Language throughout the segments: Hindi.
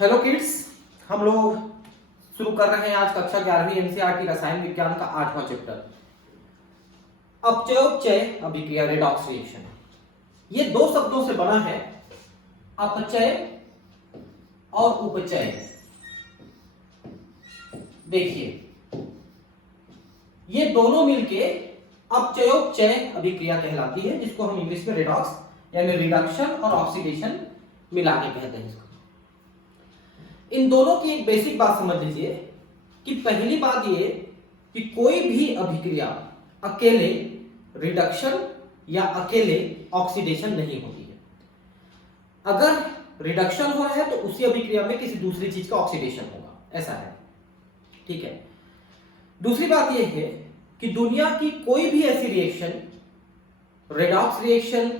हेलो किड्स, हम लोग शुरू कर रहे हैं आज कक्षा 11वीं एनसीईआरटी रसायन विज्ञान का 8वां चैप्टर अपचयोपचय अभिक्रिया रेडॉक्स रिएक्शन। ये दो शब्दों से बना है, अपचय और उपचय। देखिए, ये दोनों मिलके अपचयोपचय अभिक्रिया कहलाती है, जिसको हम इंग्लिश में रेडॉक्स यानी रिडक्शन और ऑक्सीडेशन मिला के कहते हैं। इसको इन दोनों की एक बेसिक बात समझ लीजिए कि पहली बात ये कि कोई भी अभिक्रिया अकेले रिडक्शन या अकेले ऑक्सीडेशन नहीं होती है। अगर रिडक्शन हो रहा है तो उसी अभिक्रिया में किसी दूसरी चीज का ऑक्सीडेशन होगा, ऐसा है। ठीक है। दूसरी बात यह है कि दुनिया की कोई भी ऐसी रिएक्शन रेडॉक्स रिएक्शन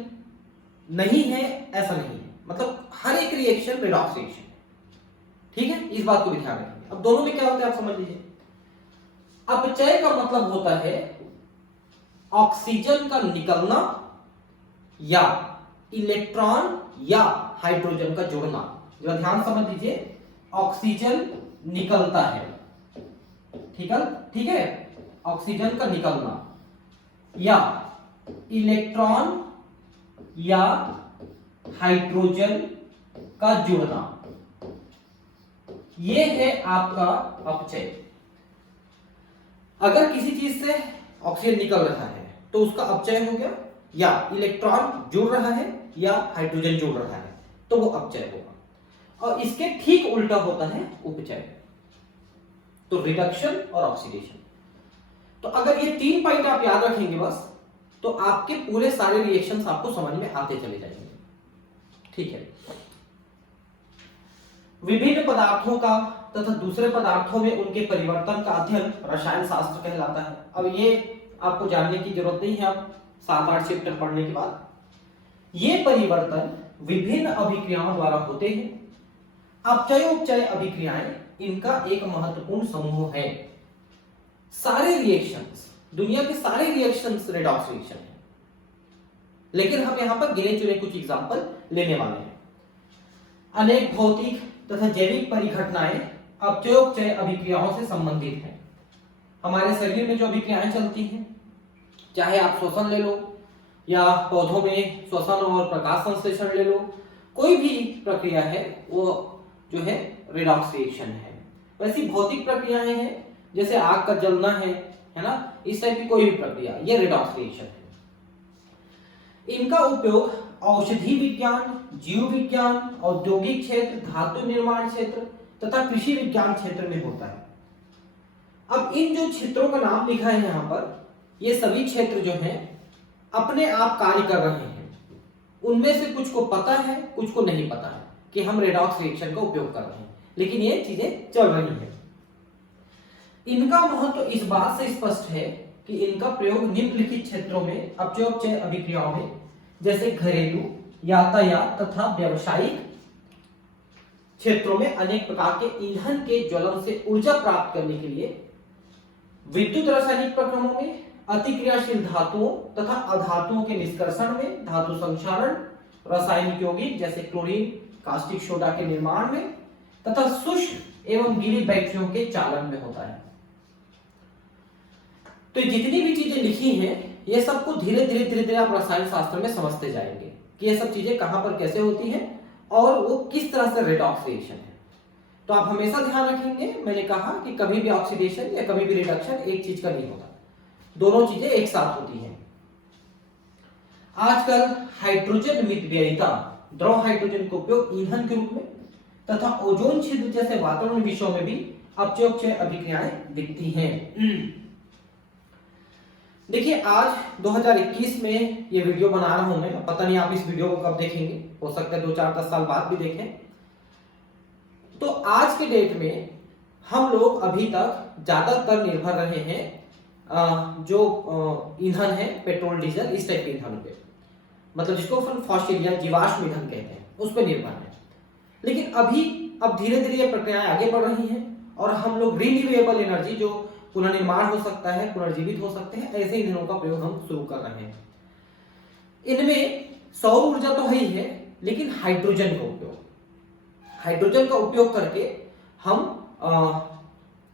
नहीं है, ऐसा नहीं है। मतलब हर एक रिएक्शन रेडॉक्स रिएक्शन। ठीक है, इस बात को भी ध्यान रखिए। अब दोनों में क्या होता है आप समझ लीजिए। अपचय का मतलब होता है ऑक्सीजन का निकलना या इलेक्ट्रॉन या हाइड्रोजन का जुड़ना। जरा ध्यान समझ लीजिए, ऑक्सीजन निकलता है, ठीक है, ऑक्सीजन का निकलना या इलेक्ट्रॉन या हाइड्रोजन का जुड़ना, ये है आपका अपचय। अगर किसी चीज से ऑक्सीजन निकल रहा है तो उसका अपचय हो गया, या इलेक्ट्रॉन जुड़ रहा है या हाइड्रोजन जुड़ रहा है तो वो अपचय होगा। और इसके ठीक उल्टा होता है उपचय, तो रिडक्शन और ऑक्सीडेशन। तो अगर ये 3 पॉइंट आप याद रखेंगे बस, तो आपके पूरे सारे रिएक्शंस आपको समझ में आते चले जाएंगे। ठीक है। विभिन्न पदार्थों का तथा दूसरे पदार्थों में उनके परिवर्तन का अध्ययन रसायन शास्त्र कहलाता है। अब ये आपको जानने की जरूरत नहीं है, अब 7-8 चैप्टर पढ़ने के बाद। ये परिवर्तन विभिन्न अभिक्रियाओं द्वारा होते हैं। अपचयोपचय अभिक्रियाएं इनका एक महत्वपूर्ण समूह है। सारे रिएक्शंस, दुनिया के सारे रिएक्शंस रेडॉक्स रिएक्शन है, लेकिन हम यहां पर गिने चुने कुछ एग्जांपल लेने वाले हैं। अनेक भौतिक तथा जैविक परिघटनाएं अपचयोपचय अभिक्रियाओं से संबंधित हैं। हमारे शरीर में जो अभिक्रियाएं चलती हैं, चाहे आप श्वसन ले लो या पौधों में श्वसन और प्रकाश संश्लेषण ले लो, कोई भी प्रक्रिया है वो जो है रेडॉक्स रिएक्शन है। वैसी भौतिक प्रक्रियाएं हैं, जैसे आग का जलना है ना, इस टाइप की कोई भी प्रक्रिया, ये रेडॉक्स रिएक्शन है। इनका उपयोग औषधि विज्ञान, जीव विज्ञान, औद्योगिक क्षेत्र, धातु निर्माण क्षेत्र तथा कृषि विज्ञान क्षेत्र में होता है। अब इन जो क्षेत्रों का नाम लिखा है यहां पर, ये सभी क्षेत्र जो हैं अपने आप कार्य कर रहे हैं। उनमें से कुछ को पता है, कुछ को नहीं पता है कि हम रेडॉक्स रिएक्शन का उपयोग कर रहे हैं, लेकिन ये चीजें चल रही हैं। इनका महत्व इस बात से स्पष्ट है कि इनका प्रयोग निम्नलिखित क्षेत्रों में अपचयोपचय अभिक्रियाओं में, जैसे घरेलू, यातायात तथा व्यावसायिक क्षेत्रों में अनेक प्रकार के ईंधन के ज्वलन से ऊर्जा प्राप्त करने के लिए, विद्युत रासायनिक प्रक्रमों में, अतिक्रियाशील धातुओं तथा अधातुओं के निष्कर्षण में, धातु संक्षारण, रासायनिक यौगिक जैसे क्लोरीन, कास्टिक सोडा के निर्माण में तथा शुष्क एवं गीली बैटरियों के चालन में होता है। तो जितनी भी चीजें लिखी हैं, ये सबको धीरे धीरे आप रसायन शास्त्र में समझते जाएंगे कि ये सब चीजें कहां पर कैसे होती हैं और वो किस तरह से रेडॉक्स रिएक्शन है। तो आप हमेशा ध्यान रखेंगे, मैंने कहा कि कभी भी ऑक्सीडेशन या कभी भी रिडक्शन एक चीज का नहीं होता, दोनों चीजें एक साथ होती हैं। आजकल हाइड्रोजन मितव्ययिता, द्रव हाइड्रोजन का उपयोग ईंधन के रूप में तथा ओजोन छिद्र जैसे वातावरण विषयों में भी अपचयोपचय अभिक्रियाएं दिखती हैं। देखिए, आज 2021 में ये वीडियो बना रहा हूं मैं, पता नहीं आप इस वीडियो को कब देखेंगे, हो सकता है 2-4-10 साल बाद भी देखें। तो आज के डेट में हम लोग अभी तक ज्यादातर निर्भर रहे हैं जो ईंधन है, पेट्रोल डीजल इस टाइप के ईंधन पे, मतलब जिसको फॉसिल या जीवाश्म ईंधन कहते हैं, उस पर निर्भर है। लेकिन अब धीरे धीरे ये प्रक्रियाएं आगे बढ़ रही हैं और हम लोग रिन्यूएबल एनर्जी, जो पुनर्निर्माण हो सकता है, पुनर्जीवित हो सकते हैं, ऐसे ईंधनों का प्रयोग हम शुरू कर रहे हैं। इनमें सौर ऊर्जा तो है ही है, लेकिन हाइड्रोजन का उपयोग, हाइड्रोजन का उपयोग करके हम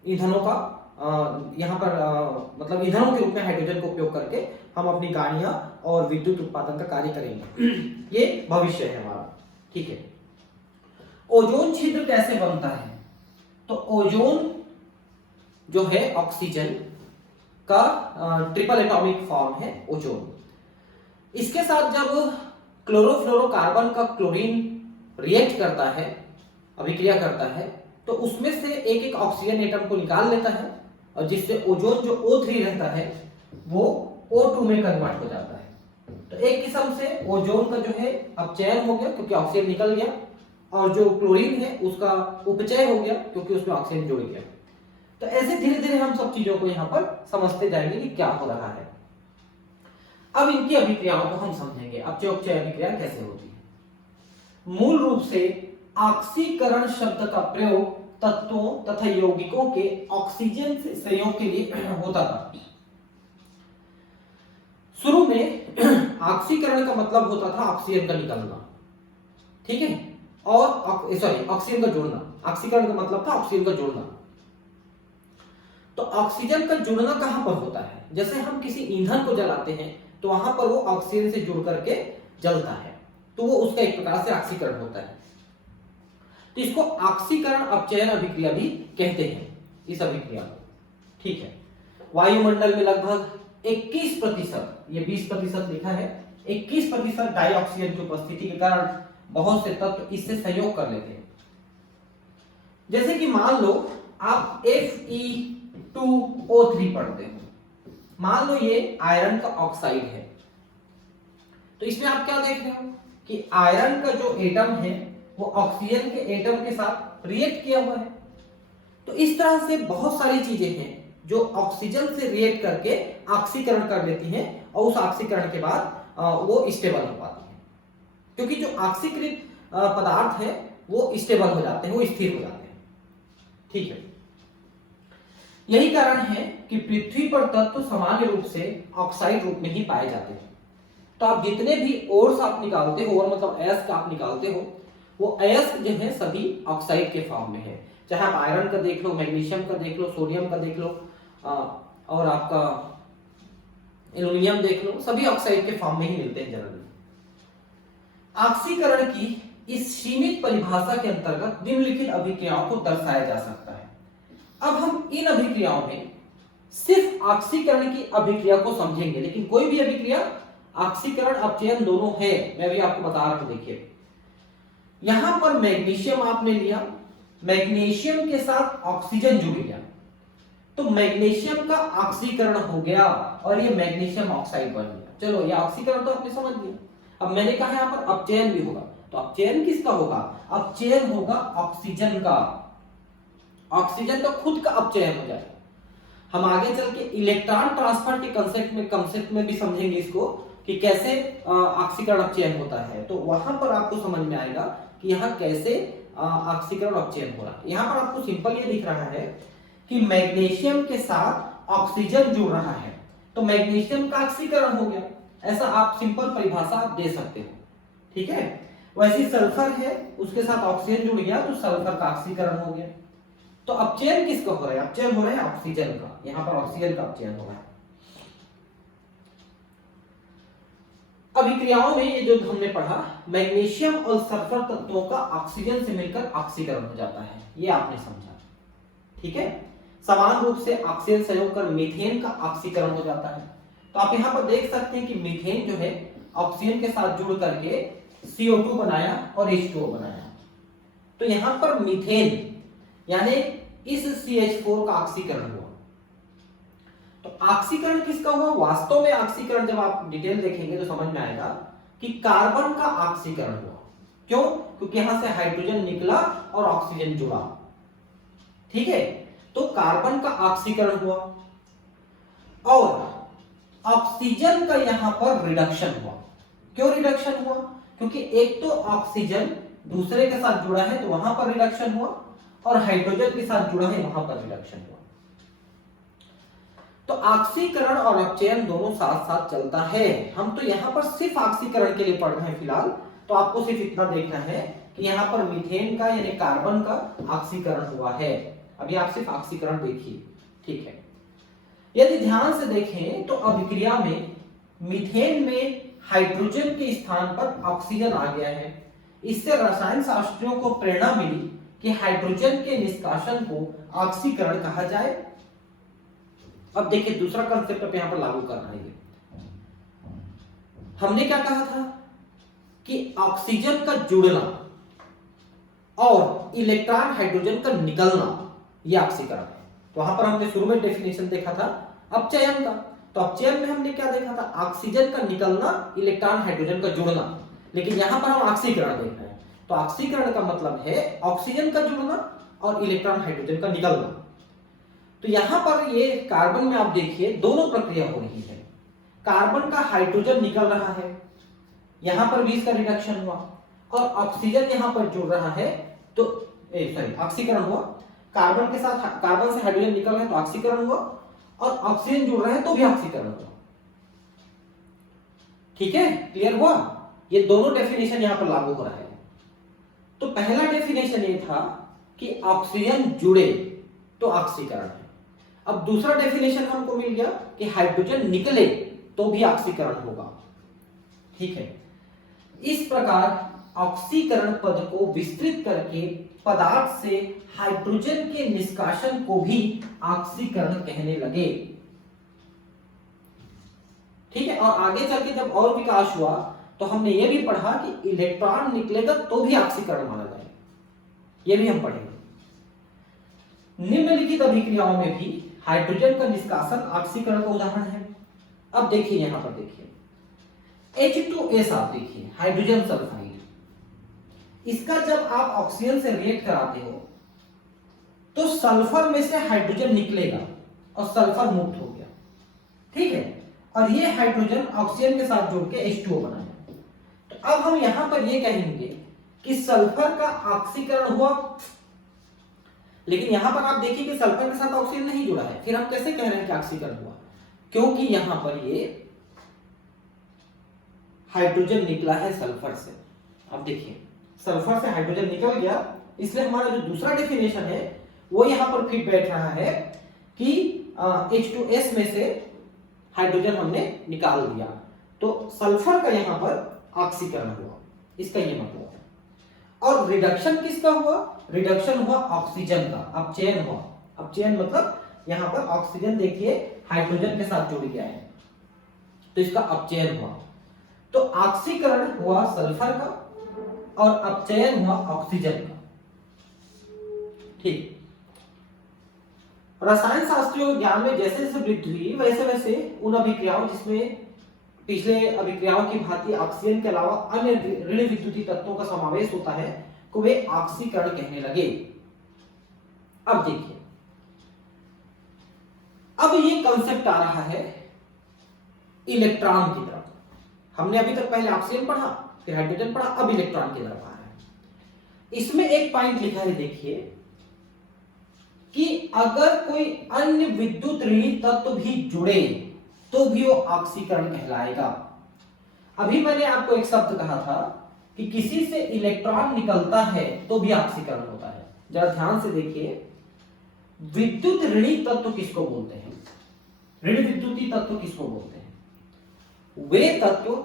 ईंधनों का यहाँ पर मतलब ईंधनों के रूप में हाइड्रोजन का उपयोग करके हम अपनी गाड़ियां और विद्युत उत्पादन का कार्य करेंगे। ये भविष्य है हमारा। ठीक है, ओजोन छिद्र कैसे बनता है? तो ओजोन जो है ऑक्सीजन का ट्रिपल एटॉमिक फॉर्म है ओजोन। इसके साथ जब क्लोरोफ्लोरोकार्बन का क्लोरीन रिएक्ट करता है, अभिक्रिया करता है, तो उसमें से एक एक ऑक्सीजन एटम को निकाल लेता है और जिससे ओजोन जो O3 रहता है वो O2 में कन्वर्ट हो जाता है। तो एक किस्म से ओजोन का जो है अपचयन हो गया क्योंकि ऑक्सीजन निकल गया, और जो क्लोरीन है उसका उपचय हो गया क्योंकि उसमें ऑक्सीजन जुड़ गया। तो ऐसे धीरे धीरे हम सब चीजों को यहाँ पर समझते जाएंगे कि क्या हो रहा है। अब इनकी अभिक्रियाओं को हम समझेंगे। अपचय उपचय अभिक्रिया कैसे होती है। मूल रूप से ऑक्सीकरण शब्द का प्रयोग तत्वों तथा यौगिकों के ऑक्सीजन से संयोग के लिए होता था। शुरू में ऑक्सीकरण का मतलब होता था ऑक्सीजन का निकलना, ठीक है, और ऑक्सीजन का जुड़ना। ऑक्सीकरण का मतलब था ऑक्सीजन का जुड़ना। तो ऑक्सीजन का जुड़ना कहां पर होता है? जैसे हम किसी ईंधन को जलाते हैं तो वहां पर वो ऑक्सीजन से जुड़ करके जलता है, तो वो उसका एक प्रकार से ऑक्सीकरण होता है। तो इसको ऑक्सीकरण अपचयन अभिक्रिया भी कहते हैं, इस अभिक्रिया को। ठीक है, वायुमंडल में लगभग 21%, ये 20% लिखा है, 21% डाइऑक्सीजन की उपस्थिति के कारण बहुत से तत्व इससे सहयोग कर लेते हैं। जैसे कि मान लो आप Fe2O3 पढ़ते हो, मान लो ये आयरन का ऑक्साइड है, तो इसमें आप क्या देख रहे हो कि आयरन का जो एटम है वो ऑक्सीजन के एटम के साथ रिएक्ट किया हुआ है। तो इस तरह से बहुत सारी चीजें हैं जो ऑक्सीजन से रिएक्ट करके ऑक्सीकरण कर लेती हैं और उस ऑक्सीकरण के बाद वो स्टेबल हो पाती है, क्योंकि जो ऑक्सीकृत पदार्थ है वो स्टेबल हो जाते हैं, वो स्थिर हो जाते हैं। ठीक है, यही कारण है कि पृथ्वी पर तत्व सामान्य रूप से ऑक्साइड रूप में ही पाए जाते हैं। तो आप जितने भी ओर्स आप निकालते हो, और मतलब अयस्क आप निकालते हो, वो अयस्क जो है सभी ऑक्साइड के फॉर्म में है। चाहे आप आयरन का देख लो, मैग्नीशियम का देख लो, सोडियम का देख लो, और आपका एल्युमिनियम देख लो, सभी ऑक्साइड के फॉर्म में ही मिलते हैं जनरली। ऑक्सीकरण की इस सीमित परिभाषा के अंतर्गत निम्नलिखित अभिक्रियाओं को दर्शाया जा सकता है। अब हम इन अभिक्रियाओं में सिर्फ ऑक्सीकरण की अभिक्रिया को समझेंगे, लेकिन कोई भी अभिक्रिया ऑक्सीकरण अपचयन दोनों है, मैं भी आपको बता रहा हूं। देखिए यहां पर मैग्नीशियम आपने लिया, मैग्नीशियम के साथ ऑक्सीजन जुड़ गया, तो मैग्नीशियम का ऑक्सीकरण हो गया और ये मैग्नीशियम ऑक्साइड बन गया। चलो ये ऑक्सीकरण तो आपने समझ लिया। अब मैंने कहा यहां पर अपचयन भी होगा, तो अपचयन किसका होगा? अपचयन होगा ऑक्सीजन का। ऑक्सीजन का खुद का अपचयन हो जाएगा। हम आगे चल के इलेक्ट्रॉन ट्रांसफर के कंसेप्ट में भी समझेंगे इसको कि कैसे ऑक्सीकरण अपचयन होता है। तो वहां पर आपको समझ में आएगा कि यहाँ कैसे ऑक्सीकरण अपचयन हो रहा है। यहाँ पर आपको सिंपल ये दिख रहा है कि मैग्नीशियम के साथ ऑक्सीजन जुड़ रहा है, तो मैग्नीशियम का ऑक्सीकरण हो गया। ऐसा आप सिंपल परिभाषा आप दे सकते हो। ठीक है, वैसे सल्फर है, उसके साथ ऑक्सीजन जुड़ गया तो सल्फर का ऑक्सीकरण हो गया। तो अपचयन किसका हो रहा है? अपचयन हो रहा है ऑक्सीजन का। यहाँ पर ऑक्सीजन का अपचयन हो रहा है। अभिक्रियाओं में ये जो हमने पढ़ा, मैग्नीशियम और सल्फर तत्वों का ऑक्सीजन से मिलकर ऑक्सीकरण हो जाता है, ये आपने समझा। ठीक है, समान रूप से ऑक्सीजन संयोग कर मीथेन का ऑक्सीकरण हो जाता है। तो आप यहाँ पर देख सकते हैं कि मीथेन जो है ऑक्सीजन के साथ जुड़ करके CO2 बनाया और H2O बनाया। तो यहाँ पर मीथेन यानी इस CH4 का ऑक्सीकरण हुआ। तो ऑक्सीकरण किसका हुआ? वास्तव में ऑक्सीकरण जब आप डिटेल देखेंगे तो समझ में आएगा कि कार्बन का ऑक्सीकरण हुआ। क्यों? क्योंकि यहां से हाइड्रोजन निकला और ऑक्सीजन जुड़ा। ठीक है, तो कार्बन का ऑक्सीकरण हुआ और ऑक्सीजन का यहां पर रिडक्शन हुआ। क्यों रिडक्शन हुआ? क्योंकि एक तो ऑक्सीजन दूसरे के साथ जुड़ा है तो वहां पर रिडक्शन हुआ, और हाइड्रोजन के साथ जुड़ा है वहां पर रिडक्शन हुआ। तो ऑक्सीकरण और अपचयन दोनों साथ साथ चलता है। हम तो यहां पर सिर्फ ऑक्सीकरण के लिए पढ़ रहे हैं फिलहाल, तो आपको सिर्फ इतना देखना है कि यहाँ पर मीथेन का यानी कार्बन का ऑक्सीकरण हुआ है। अभी आप सिर्फ ऑक्सीकरण देखिए, ठीक है। यदि ध्यान से देखें तो अभिक्रिया में मीथेन में हाइड्रोजन के स्थान पर ऑक्सीजन आ गया है। इससे रसायन शास्त्रियों को प्रेरणा मिली कि हाइड्रोजन के निष्कासन को ऑक्सीकरण कहा जाए। अब देखिए दूसरा कंसेप्ट अब यहां पर लागू करना है। हमने क्या कहा था कि ऑक्सीजन का जुड़ना और इलेक्ट्रॉन हाइड्रोजन का निकलना यह ऑक्सीकरण है। तो वहां पर हमने शुरू में डेफिनेशन देखा था अपचयन का। तो अपचयन में हमने क्या देखा था, ऑक्सीजन का निकलना, इलेक्ट्रॉन हाइड्रोजन का जुड़ना। लेकिन यहां पर हम ऑक्सीकरण देख रहे हैं। तो ऑक्सीकरण का मतलब है ऑक्सीजन का जुड़ना और इलेक्ट्रॉन हाइड्रोजन का निकलना। तो यहां पर ये कार्बन में आप देखिए दोनों प्रक्रिया हो रही है। कार्बन का हाइड्रोजन निकल रहा है, यहां पर भी इसका रिडक्शन हुआ, और ऑक्सीजन यहां पर जुड़ रहा है तो ऑक्सीकरण हुआ। कार्बन के साथ कार्बन से हाइड्रोजन निकल रहा है तो ऑक्सीकरण हुआ, और ऑक्सीजन जुड़ रहा है तो भी ऑक्सीकरण हुआ। ठीक है, क्लियर हुआ? ये दोनों डेफिनेशन यहां पर लागू हो रहा है। तो पहला डेफिनेशन ये था कि ऑक्सीजन जुड़े तो ऑक्सीकरण है। अब दूसरा डेफिनेशन हमको मिल गया कि हाइड्रोजन निकले तो भी ऑक्सीकरण होगा। ठीक है, इस प्रकार ऑक्सीकरण पद को विस्तृत करके पदार्थ से हाइड्रोजन के निष्कासन को भी ऑक्सीकरण कहने लगे। ठीक है, और आगे चल के जब और विकास हुआ तो हमने यह भी पढ़ा कि इलेक्ट्रॉन निकलेगा तो भी ऑक्सीकरण माना जाएगा, यह भी हम पढ़ेंगे। निम्नलिखित अभिक्रियाओं में भी हाइड्रोजन का निष्कासन ऑक्सीकरण का उदाहरण है। अब देखिए यहां पर देखिए H2S, आप देखिए हाइड्रोजन सल्फाइड। इसका जब आप ऑक्सीजन से रिएक्ट कराते हो तो सल्फर में से हाइड्रोजन निकलेगा और सल्फर मुक्त हो गया। ठीक है, और ये हाइड्रोजन ऑक्सीजन के साथ जुड़ के H2O बना है। तो अब हम यहां पर ये कहेंगे कि सल्फर का ऑक्सीकरण हुआ, लेकिन यहां पर आप देखिए कि सल्फर के साथ ऑक्सीजन नहीं जुड़ा है। फिर हम कैसे कह रहे हैं कि ऑक्सीकरण हुआ? क्योंकि यहां पर ये हाइड्रोजन निकला है सल्फर से। अब देखिए सल्फर से हाइड्रोजन निकल गया, इसलिए हमारा जो दूसरा डेफिनेशन है वो यहां पर फिट बैठ रहा है कि H2S में से हाइड्रोजन हमने निकाल दिया, तो सल्फर का यहां पर ऑक्सीकरण हुआ, इसका ये मतलब है। और रिडक्शन किसका हुआ? रिडक्शन हुआ ऑक्सीजन का, अपचयन हुआ। अपचयन मतलब यहां पर ऑक्सीजन देखिए हाइड्रोजन के साथ जुड़ गया है तो इसका अपचयन हुआ। तो ऑक्सीकरण हुआ सल्फर का और अपचयन हुआ ऑक्सीजन का। ठीक, रसायन शास्त्रियों ज्ञान में जैसे जैसे वृद्धि हुई वैसे वैसे उन अभिक्रियाओं जिसमें पिछले अभिक्रियाओं की भांति ऑक्सीजन के अलावा अन्य ऋण विद्युतीय तत्वों का समावेश होता है को वे ऑक्सीकरण कहने लगे। अब देखिए, अब ये कंसेप्ट आ रहा है इलेक्ट्रॉन की तरफ। हमने अभी तक पहले ऑक्सीजन पढ़ा, फिर हाइड्रोजन पढ़ा, अब इलेक्ट्रॉन की तरफ आ रहा है। इसमें एक पॉइंट लिखा है देखिए कि अगर कोई अन्य विद्युत ऋणी तत्व भी जुड़े तो भी वो ऑक्सीकरण कहलाएगा। अभी मैंने आपको एक शब्द कहा था कि किसी से इलेक्ट्रॉन निकलता है तो भी ऑक्सीकरण होता है। जरा ध्यान से देखिए, विद्युत ऋणी तत्व किसको बोलते हैं? ऋण विद्युतीय तत्व किसको बोलते हैं? वे तत्व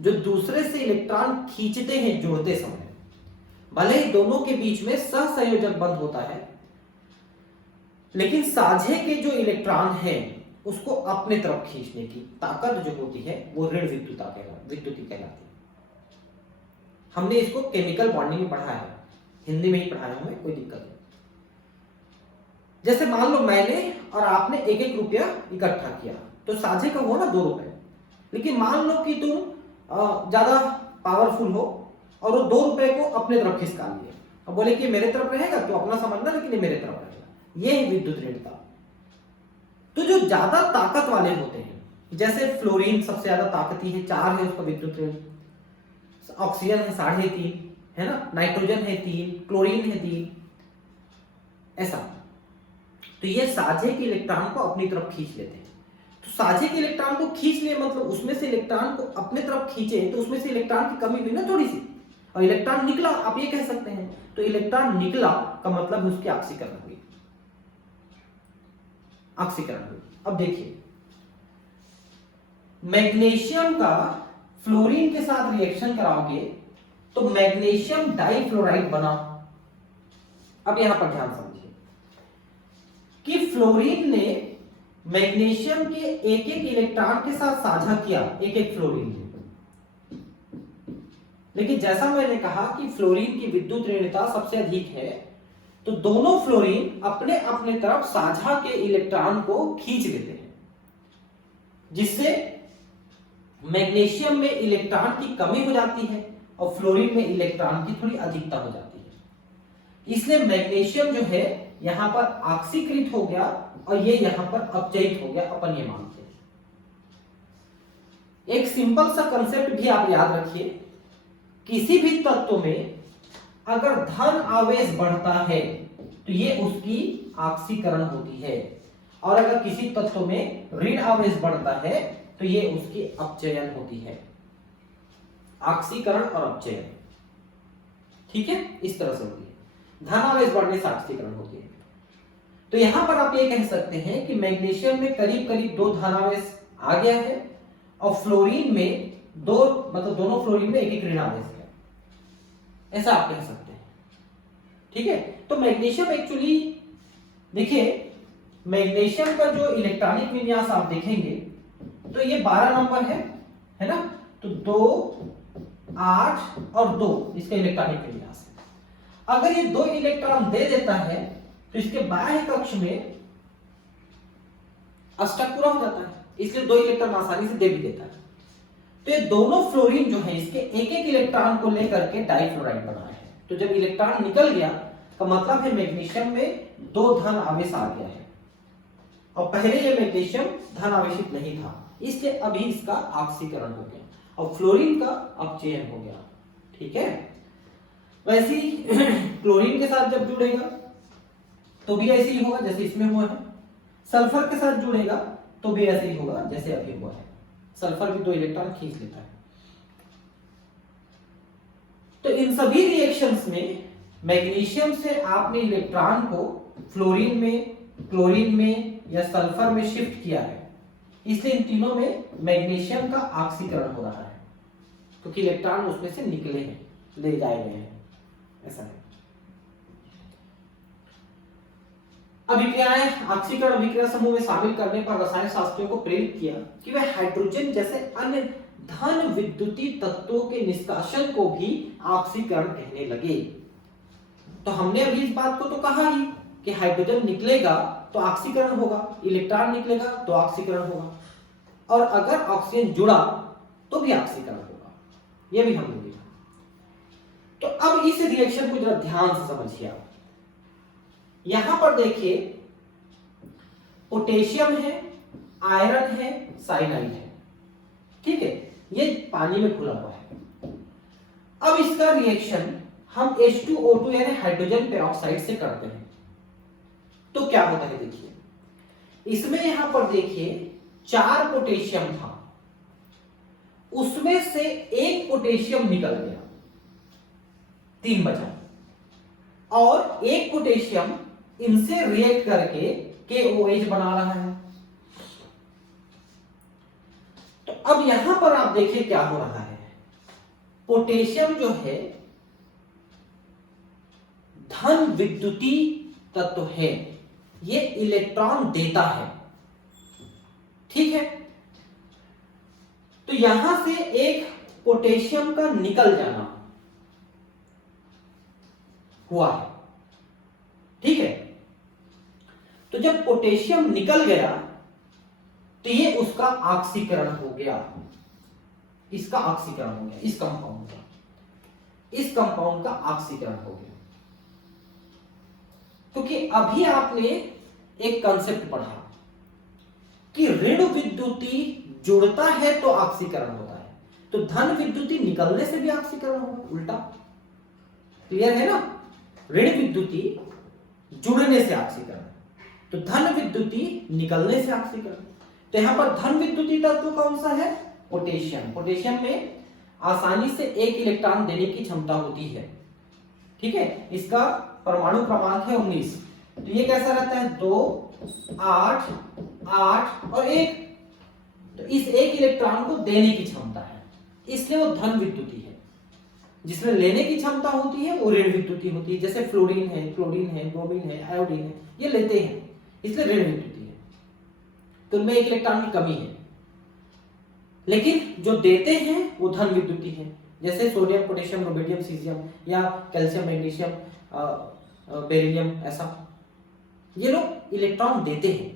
जो दूसरे से इलेक्ट्रॉन खींचते हैं जुड़ते समय, भले ही दोनों के बीच में सहसंयोजक बंध होता है, लेकिन साझे के जो इलेक्ट्रॉन है उसको अपने तरफ खींचने की ताकत जो होती है वो ऋण विद्युती कहलाती है। हमने इसको केमिकल बॉन्डिंग में पढ़ा है, हिंदी में ही पढ़ाया, हमें कोई दिक्कत नहीं। जैसे मान लो मैंने और आपने एक एक रुपया इकट्ठा किया तो साझे का हुआ ना 2 रुपए। लेकिन मान लो कि तुम ज्यादा पावरफुल हो और वो 2 रुपए को अपने तरफ खिसका लिए, अब बोले कि मेरे तरफ रहेगा तो अपना समझना, लेकिन ये मेरे तरफ रहेगा। ये है विद्युत ऋणता। तो जो ज्यादा ताकत वाले होते हैं, जैसे फ्लोरीन सबसे ज्यादा ताकती है, 4 है उसका विद्युत ऋण, ऑक्सीजन है 3.5 है ना, नाइट्रोजन है 3, क्लोरीन है 3, ऐसा। तो ये साझे के इलेक्ट्रॉन को अपनी तरफ खींच लेते हैं। तो साझे के इलेक्ट्रॉन को खींच ले मतलब उसमें से इलेक्ट्रॉन को अपने तरफ खींचे तो उसमें से इलेक्ट्रॉन की कमी हुई ना थोड़ी सी, और इलेक्ट्रॉन निकला, आप ये कह सकते हैं। तो इलेक्ट्रॉन निकला का मतलब उसकी ऑक्सीकरण हुई, ऑक्सीकरण हुई। अब देखिए मैग्नीशियम का फ्लोरीन के साथ रिएक्शन कराओगे तो मैग्नीशियम डाइफ्लोराइड बना। अब यहां पर ध्यान समझिए कि फ्लोरीन ने मैग्नीशियम के एक एक इलेक्ट्रॉन के साथ साझा किया, एक एक फ्लोरीन ने। लेकिन जैसा मैंने कहा कि फ्लोरीन की विद्युत ऋणता सबसे अधिक है, तो दोनों फ्लोरीन अपने अपने तरफ साझा के इलेक्ट्रॉन को खींच लेते हैं, जिससे मैग्नीशियम में इलेक्ट्रॉन की कमी हो जाती है और फ्लोरीन में इलेक्ट्रॉन की थोड़ी अधिकता हो जाती है। इसलिए मैग्नीशियम जो है यहां पर ऑक्सीकृत हो गया और ये यहां पर अपचयित हो गया, अपन ये मानते हैं। एक सिंपल सा कंसेप्ट भी आप याद रखिए, किसी भी तत्व में अगर धन आवेश बढ़ता है तो ये उसकी ऑक्सीकरण होती है, और अगर किसी तत्व में ऋण आवेश बढ़ता है तो ये उसकी अपचयन होती है। ऑक्सीकरण और अपचयन, ठीक है, इस तरह से होती है। धन आवेश बढ़ने से ऑक्सीकरण होती है। तो यहां पर आप ये कह सकते हैं कि मैग्नीशियम में करीब करीब 2 धन आवेश आ गया है और फ्लोरीन में 2, मतलब दोनों फ्लोरीन में एक एक ऋण आवेश है, ऐसा आप कह सकते हैं। ठीक है, तो मैग्नीशियम एक्चुअली देखिए, मैग्नीशियम का जो इलेक्ट्रॉनिक विन्यास आप देखेंगे तो ये 12 नंबर है ना, तो 2, 8 और 2 इसका इलेक्ट्रॉनिक विन्यास है। अगर ये 2 इलेक्ट्रॉन दे देता है तो इसके बाह्य कक्ष में अष्टक पूरा हो जाता है, इसलिए 2 इलेक्ट्रॉन आसानी से दे भी देता है। तो ये दोनों फ्लोरीन जो है इसके एक एक इलेक्ट्रॉन को लेकर के डाइफ्लोराइड बना है। तो जब इलेक्ट्रॉन निकल गया का मतलब है मैग्नीशियम में 2 धन आवेश आ गया है, और पहले ये मैग्नीशियम धन आवेशित नहीं था, इसलिए अभी इसका ऑक्सीकरण हो गया और फ्लोरीन का अपचयन हो गया। ठीक है, वैसे ही क्लोरीन के साथ जब जुड़ेगा तो भी ऐसे ही होगा जैसे इसमें हुआ है। सल्फर के साथ जुड़ेगा तो भी ऐसे ही होगा जैसे अभी हुआ है। सल्फर भी 2 इलेक्ट्रॉन खींच लेता है। तो इन सभी रिएक्शंस में मैग्नीशियम से आपने इलेक्ट्रॉन को फ्लोरीन में, क्लोरीन में या सल्फर में शिफ्ट किया है, इसलिए इन तीनों में मैग्नीशियम का ऑक्सीकरण हो रहा है, क्योंकि इलेक्ट्रॉन उसमें से निकले हैं, ले जाए गए हैं, ऐसा है। अभिक्रियाएं ऑक्सीकरण अभिक्रिया समूह में शामिल करने पर रसायन शास्त्रियों को प्रेरित किया कि वे हाइड्रोजन जैसे अन्य धन विद्युतीय तत्वों के निष्कासन को भी ऑक्सीकरण कहने लगे। तो हमने अभी इस बात को तो कहा ही कि हाइड्रोजन निकलेगा तो ऑक्सीकरण होगा, इलेक्ट्रॉन निकलेगा तो ऑक्सीकरण होगा, और अगर ऑक्सीजन जुड़ा तो भी ऑक्सीकरण होगा, यह भी हमने देखा। तो अब इस रिएक्शन को जरा ध्यान से समझिए आप। यहां पर देखिए पोटेशियम है, आयरन है, साइनाइड है, ठीक है, ये पानी में घुला हुआ है। अब इसका रिएक्शन हम H2O2 यानी हाइड्रोजन पेरोक्साइड से करते हैं तो क्या होता है देखिए, इसमें यहां पर देखिए 4 पोटेशियम था, उसमें से 1 पोटेशियम निकल गया, 3 बचा, और 1 पोटेशियम इनसे रिएक्ट करके KOH बना रहा है। तो अब यहां पर आप देखिए क्या हो रहा है, पोटेशियम जो है धन विद्युतीय तत्व है, ये इलेक्ट्रॉन देता है, ठीक है। तो यहां से एक पोटेशियम का निकल जाना हुआ है, ठीक है। तो जब पोटेशियम निकल गया तो ये उसका ऑक्सीकरण हो गया, इसका ऑक्सीकरण हो गया, इस कंपाउंड का ऑक्सीकरण हो गया। क्योंकि अभी आपने एक कंसेप्ट पढ़ा कि ऋण विद्युती जुड़ता है तो ऑक्सीकरण होता है, तो धन विद्युती निकलने से भी ऑक्सीकरण होगा, उल्टा। क्लियर है ना, ऋण विद्युती जुड़ने से ऑक्सीकरण, तो धन विद्युती निकलने से ऑक्सीकरण। तो यहां पर धन विद्युती तत्व कौन सा है, पोटेशियम। पोटेशियम में आसानी से एक इलेक्ट्रॉन देने की क्षमता होती है। ठीक है, इसका परमाणु क्रमांक है 19। तो ये कैसा रहता है 2 8 8 और 1। तो इस एक इलेक्ट्रॉन को देने की क्षमता है, इसलिए वो धन विद्युती है। जिसमें लेने की क्षमता होती है वो ऋण विद्युती होती है। जैसे फ्लोरीन है, क्लोरीन है, ब्रोमीन है, आयोडीन है, ये लेते हैं, इसलिए ऋण विद्युती है। तो उनमें एक इलेक्ट्रॉन की कमी है। लेकिन जो देते हैं वो धन विद्युती है। जैसे सोडियम, पोटेशियम, रुबिडियम, सीजियम या कैल्शियम, मैग्नीशियम, बेरिलियम, ऐसा ये लोग इलेक्ट्रॉन देते हैं,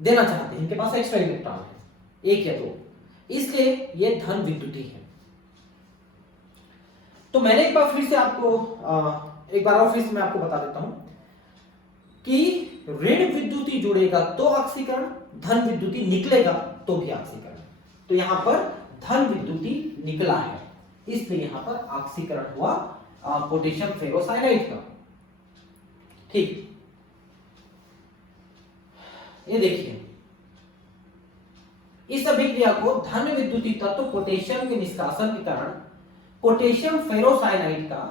देना चाहते हैं, इनके पास एक्स्ट्रा इलेक्ट्रॉन है, 1 या 2, इसलिए ये धन विद्युती है। तो मैंने एक बार फिर से आपको एक बार और फिर से मैं आपको बता देता हूं कि ऋण विद्युती जुड़ेगा तो ऑक्सीकरण, धन विद्युती निकलेगा तो भी ऑक्सीकरण। तो यहां पर धन विद्युती निकला है, इसलिए यहां पर ऑक्सीकरण हुआ पोटेशियम फेरोसाइनाइड का। ठीक, ये देखिए, इस अभिक्रिया को धन विद्युती तत्व पोटेशियम के निष्कासन के कारण पोटेशियम फेरोसाइनाइड का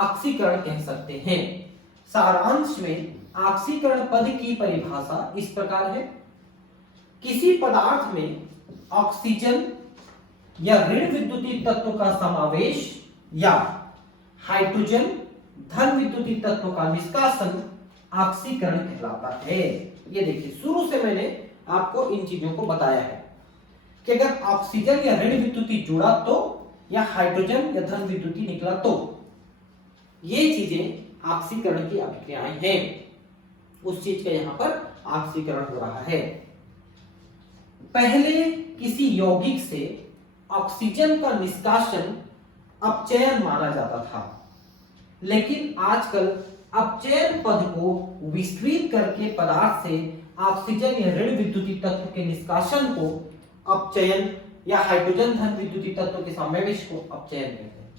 ऑक्सीकरण कह सकते हैं। सारांश में ऑक्सीकरण पद की परिभाषा इस प्रकार है। किसी पदार्थ में ऑक्सीजन या ऋण विद्युती तत्व का समावेश या हाइड्रोजन धन विद्युती तत्व का निष्कासन ऑक्सीकरण कहलाता है। ये देखिए, शुरू से मैंने आपको इन चीजों को बताया है कि अगर ऑक्सीजन या ऋण विद्युती जुड़ा तो, या हाइड्रोजन या धन विद्युती निकला तो, ये चीजें ऑक्सीकरण की अभिक्रियाएं हैं। उस चीज का यहां पर ऑक्सीकरण हो रहा है। पहले किसी यौगिक से ऑक्सीजन का निष्कासन अपचयन माना जाता था, लेकिन आजकल अपचयन पद को विस्तृत करके पदार्थ से ऑक्सीजन या ऋण विद्युती तत्व के निष्कासन को अपचयन या हाइड्रोजन धन विद्युती तत्व के समावेश को अपचयन कहते हैं।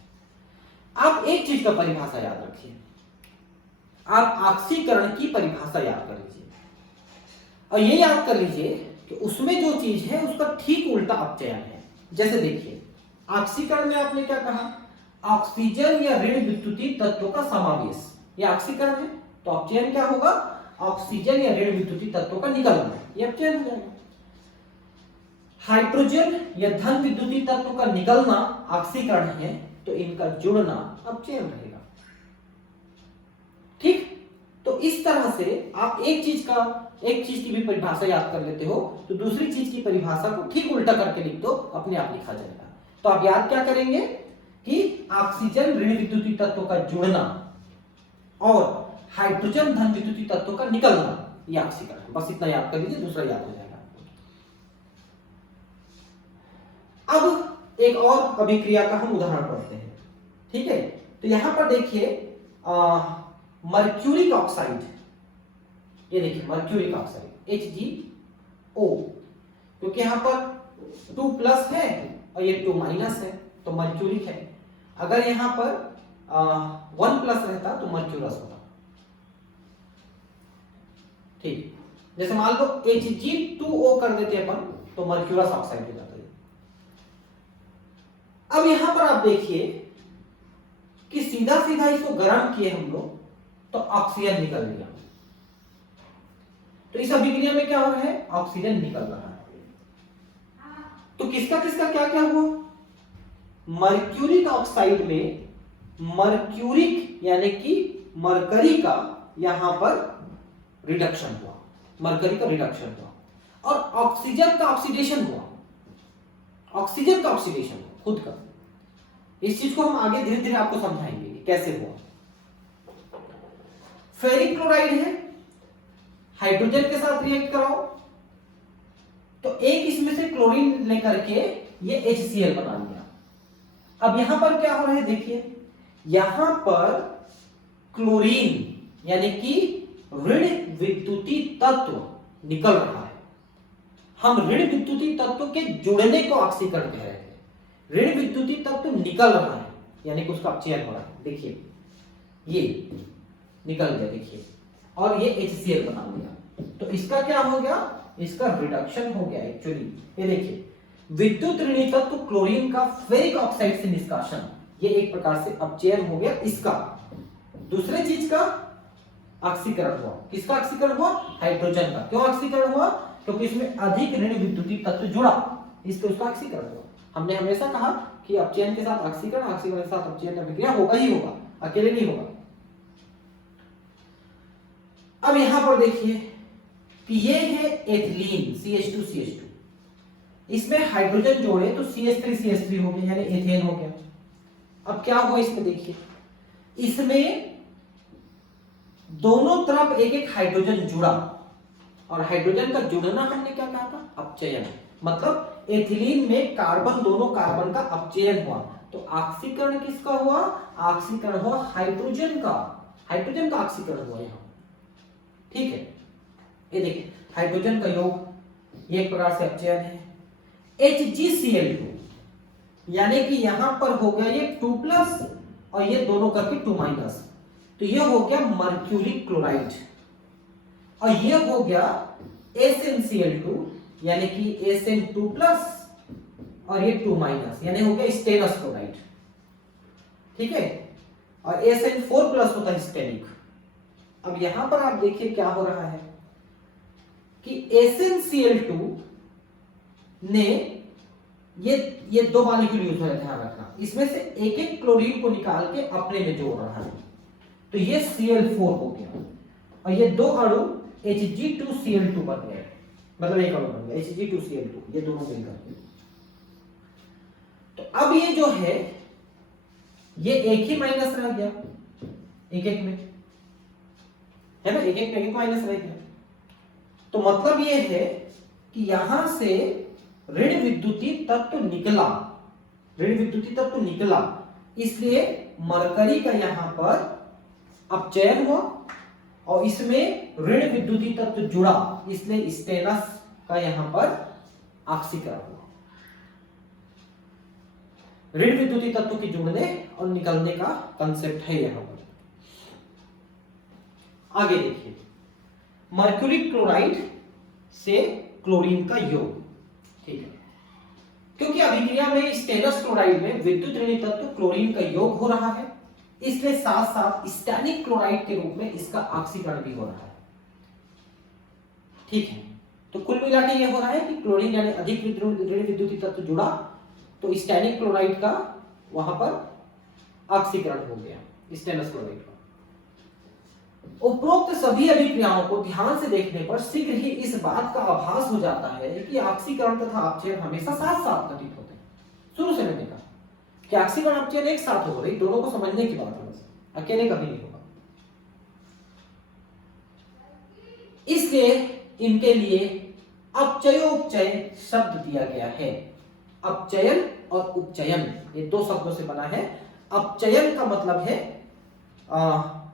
आप एक चीज का परिभाषा याद रखिए, आप ऑक्सीकरण की परिभाषा याद कर लीजिए और ये याद कर लीजिए कि उसमें जो चीज है उसका ठीक उल्टा अपचयन है। जैसे देखिए, ऑक्सीकरण में आपने क्या कहा, ऑक्सीजन या ऋण विद्युती तत्वों का समावेश, ये ऑक्सीकरण है। तो अपचयन क्या होगा, ऑक्सीजन या ऋण विद्युती तत्वों का निकलना, ये अपचयन हो जाएगा। हाइड्रोजन या धन विद्युती तत्व का निकलना ऑक्सीकरण है, तो इनका जुड़ना अपचयन रहेगा। ठीक, तो इस तरह से आप एक चीज की भी परिभाषा याद कर लेते हो तो दूसरी चीज की परिभाषा को ठीक उल्टा करके लिख दो, अपने आप लिखा जाएगा। तो आप याद क्या करेंगे कि ऑक्सीजन ऋण विद्युती तत्व का जुड़ना और हाइड्रोजन धन विद्युती तत्व का निकलना, ये ऑक्सीकरण। बस इतना याद कर लीजिए, दूसरा याद हो जाएगा। अब एक और अभिक्रिया का हम उदाहरण पढ़ते हैं। ठीक है, तो यहां पर देखिए मर्क्यूरिक ऑक्साइड, ये देखिए मर्क्यूरिक ऑक्साइड HgO, क्योंकि यहां पर 2 प्लस है और ये 2 माइनस है तो मर्क्यूरिक है। अगर यहां पर 1 प्लस रहता तो मर्क्यूरस होता। ठीक, जैसे मान लो Hg2O कर देते अपन तो मर्क्यूरस ऑक्साइड हो जाता है। अब यहां पर आप देखिए कि सीधा सीधा इसको गर्म किए हम लोग तो ऑक्सीजन निकल गया। तो इस अभिक्रिया में क्या हो रहा है, ऑक्सीजन निकल रहा है। तो किसका किसका क्या क्या हुआ, मर्क्यूरिक ऑक्साइड में मर्क्यूरिक यानी कि मरकरी का यहां पर रिडक्शन हुआ, मरकरी का रिडक्शन हुआ और ऑक्सीजन का ऑक्सीडेशन हुआ, ऑक्सीजन का ऑक्सीडेशन हुआ खुद का। इस चीज को हम आगे धीरे धीरे आपको समझाएंगे कैसे हुआ। फेरिक क्लोराइड है, हाइड्रोजन के साथ रिएक्ट कराओ तो एक इसमें से क्लोरीन लेकर के ये HCl बना लिया। अब यहां पर क्या हो रहा है, देखिए यहां पर क्लोरीन यानी कि ऋण विद्युती तत्व निकल रहा है। हम ऋण विद्युती तत्व के जुड़ने को ऑक्सीकरण कह रहे हैं। ऋण विद्युती तत्व निकल रहा है यानी कि उसका अपचयन हो रहा है। देखिए ये निकल गया, देखिए, और ये HCl बना लिया। तो इसका क्या हो गया, इसका रिडक्शन हो गया एक्चुअली। ये देखिए विद्युत ऋणी तत्व क्लोरीन का फेरिक ऑक्साइड से निष्कासन, ये एक प्रकार से अपचयन हो गया इसका। दूसरे चीज का ऑक्सीकरण हुआ। किसका ऑक्सीकरण हुआ? हाइड्रोजन का। क्यों ऑक्सीकरण हुआ? क्योंकि इसमें अधिक ऋण विद्युतीय तत्व जुड़ा, इसलिए उसका ऑक्सीकरण हुआ। हमने हमेशा कहा कि अपचयन के साथ ऑक्सीकरण, ऑक्सीकरण के साथ अपचयन अभिक्रिया होगा ही होगा, अकेले नहीं होगा। अब यहां पर देखिए कि ये है एथिलीन CH2CH2, इसमें हाइड्रोजन जोड़े तो CH3CH3 हो गया, यानी एथेन हो गया। अब क्या हुआ इसमें देखिए, इसमें दोनों तरफ एक एक हाइड्रोजन जुड़ा, और हाइड्रोजन का जुड़ना हमने क्या कहा था? अपचयन। मतलब एथिलीन में कार्बन, दोनों कार्बन का अपचयन हुआ, तो ऑक्सीकरण किसका हुआ? ऑक्सीकरण हुआ हाइड्रोजन का। हाइड्रोजन का ऑक्सीकरण हुआ यहां, ठीक है। ये देखिए हाइड्रोजन का योग एक प्रकार से अपचयन है। HgCl2, यानी कि यहां पर हो गया ये 2+ और ये दोनों करके 2-, तो ये हो गया मर्क्यूरी क्लोराइड। और ये हो गया SnCl2, यानी कि Sn2+ और ये 2-, यानी हो गया स्टेनस क्लोराइड, ठीक है। और Sn4+ होता है स्टेनिक। अब यहां पर आप देखिए क्या हो रहा है कि SnCl2 ने ये 2 मॉलिक्यूल यूज हो रहे, ध्यान रखना, इसमें से एक एक क्लोरीन को निकाल के अपने में जोड़ रहा है, तो ये Cl4 हो गया, और ये 2 अणु Hg2Cl2 बन गए, मतलब एक अणु बन गया Hg2Cl2, ये दोनों मिलकर। तो अब ये जो है ये एक ही माइनस रह गया, एक एक में, है ना, एक एक में एक माइनस रह गया। तो मतलब ये है कि यहां से ऋण विद्युतीय तत्व निकला, ऋण विद्युतीय तत्व निकला, इसलिए मरकरी का यहां पर अपचयन हुआ, और इसमें ऋण विद्युतीय तत्व जुड़ा, इसलिए स्टेनस का यहां पर ऑक्सीकरण हुआ। ऋण विद्युतीय तत्व के जुड़ने और निकलने का कंसेप्ट है यहां पर। आगे देखिए, मर्क्यूरी क्लोराइड से क्लोरीन का योग, ठीक है। क्योंकि अभिक्रिया में स्टेनस क्लोराइड में विद्युत ऋणी तत्व क्लोरीन का योग हो रहा है, इसलिए साथ साथ स्टैनिक क्लोराइड के रूप में इसका ऑक्सीकरण भी हो रहा है, ठीक है। तो कुल मिला के ये हो रहा है कि क्लोरीन यानी अधिक ऋण विद्युतीय तत्व जुड़ा, तो स्टैनिक क्लोराइड का वहां पर ऑक्सीकरण हो गया, स्टेनस क्लोराइड का। उपरोक्त सभी अभिक्रियाओं को ध्यान से देखने पर शीघ्र ही इस बात का आभास हो जाता है कि ऑक्सीकरण तथा अपचयन हमेशा साथ साथ घटित होते हैं। शुरू से मैंने कहा कि ऑक्सीकरण अपचयन एक साथ हो रही, दोनों को समझने की बात है, अकेले कभी नहीं होगा। इसलिए इनके लिए अपचयोपचय शब्द दिया गया है। अपचयन और उपचयन ये 2 शब्दों से बना है। अपचयन का मतलब है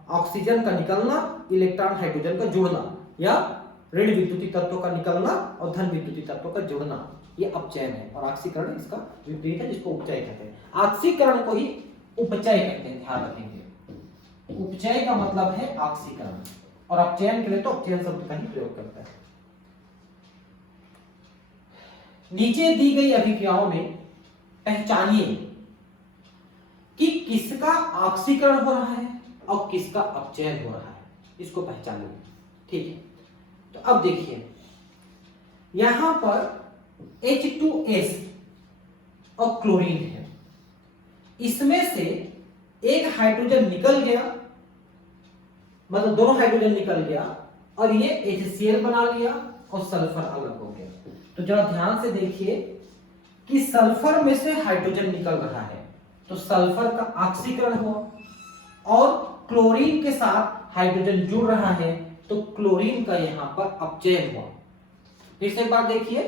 ऑक्सीजन का निकलना, इलेक्ट्रॉन हाइड्रोजन का जुड़ना, या ऋण विद्युतीय तत्वों का निकलना और धन विद्युतीय तत्वों का जुड़ना, ये अपचयन है। और ऑक्सीकरण इसका विपरीत है, जिसको उपचय कहते हैं। ऑक्सीकरण को ही उपचय कहते हैं, ध्यान रखेंगे। उपचय का मतलब है ऑक्सीकरण, और अपचयन के लिए तो अपचयन शब्द का ही प्रयोग करता है। नीचे दी गई अभिक्रियाओं में पहचानिए कि किसका ऑक्सीकरण हो रहा है और किसका अपचयन हो रहा है, इसको पहचानिए, ठीक है। तो अब देखिए यहां पर H2S और क्लोरीन है, इसमें से एक हाइड्रोजन निकल गया, मतलब 2 हाइड्रोजन निकल गया, और ये HCl बना लिया और सल्फर अलग हो गया। तो जरा ध्यान से देखिए कि सल्फर में से हाइड्रोजन निकल रहा है, तो सल्फर का ऑक्सीकरण हुआ, और क्लोरीन के साथ हाइड्रोजन जुड़ रहा है, तो क्लोरीन का यहां पर अपचयन हुआ। फिर से एक बार देखिए,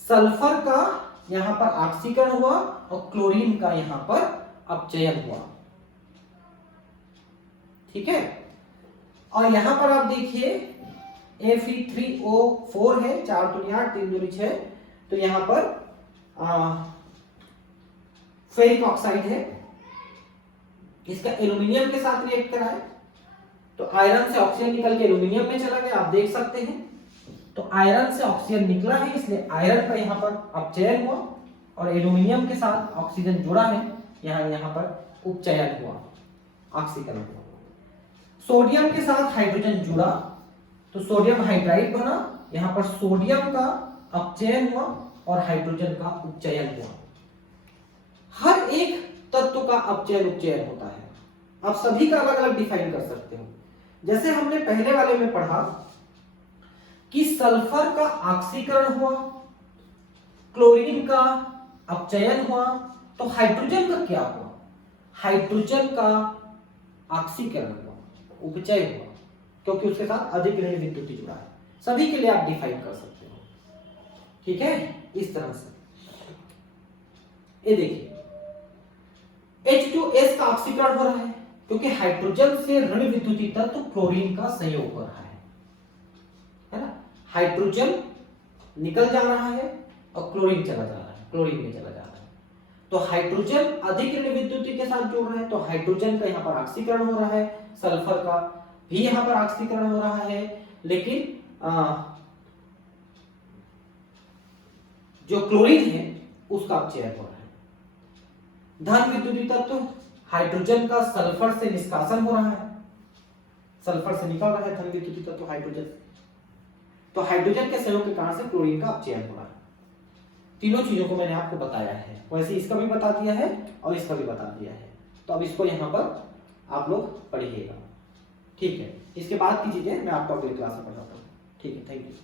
सल्फर का यहां पर ऑक्सीकरण हुआ और क्लोरीन का यहां पर अपचयन हुआ, ठीक है। और यहां पर आप देखिए Fe3O4 है, 4 दूनी 8 3 दूनी 6, तो यहां पर फेरिक ऑक्साइड है, इसका एल्यूमिनियम के साथ रिएक्ट करा है, तो आयरन से ऑक्सीजन निकल के एल्यूमिनियम में चला गया, आप देख सकते हैं। तो तो आयरन से ऑक्सीजन निकला है, इसलिए आयरन का यहाँ पर अपचयन हुआ, और एल्यूमिनियम के साथ ऑक्सीजन जुड़ा है, यहाँ पर उपचयन हुआ, ऑक्सीकरण हुआ। सोडियम के साथ हाइड्रोजन जुड़ा तो सोडियम हाइड्राइड बना, यहाँ पर सोडियम का अपचयन हुआ और हाइड्रोजन का उपचयन हुआ। हर एक तत्व का अपचयन उपचयन होता है। आप सभी का अलग अलग डिफाइन कर सकते हो। जैसे हमने पहले वाले में पढ़ा कि सल्फर का ऑक्सीकरण हुआ, क्लोरीन का अपचयन हुआ, तो हाइड्रोजन का क्या हुआ? हाइड्रोजन का ऑक्सीकरण हुआ, उपचय हुआ, क्योंकि उसके साथ अधिक ऋण विद्युत जुड़ा है। सभी के लिए आप डिफाइन कर सकते हो, ठीक है, इस तरह से। ये देखिए H2S का ऑक्सीकरण हो रहा है क्योंकि हाइड्रोजन से ऋण विद्युतीय तत्व क्लोरीन का संयोग हो रहा है ना। हाइड्रोजन निकल जा रहा है और क्लोरीन चला जा रहा है, क्लोरीन में चला जा रहा है, तो हाइड्रोजन अधिक ऋण विद्युतीय के साथ जुड़ रहा है, तो हाइड्रोजन का यहाँ पर ऑक्सीकरण हो रहा है, सल्फर का भी यहाँ पर ऑक्सीकरण हो रहा है, लेकिन जो क्लोरीन है उसका अपचयन हो रहा है। धन विद्युतीय तत्व हाइड्रोजन का सल्फर से निष्कासन हो रहा है, सल्फर से निकल रहा है धन विद्युतीय तत्व हाइड्रोजन, तो हाइड्रोजन के संयोग के कारण से क्लोरीन का अपचयन हो रहा है। तीनों चीजों को मैंने आपको बताया है, वैसे इसका भी बता दिया है और इसका भी बता दिया है, तो अब इसको यहाँ पर आप लोग पढ़िएगा, ठीक है। इसके बाद की चीजें मैं आपको अगली क्लास में पढ़ाता हूँ, ठीक है, थैंक यू।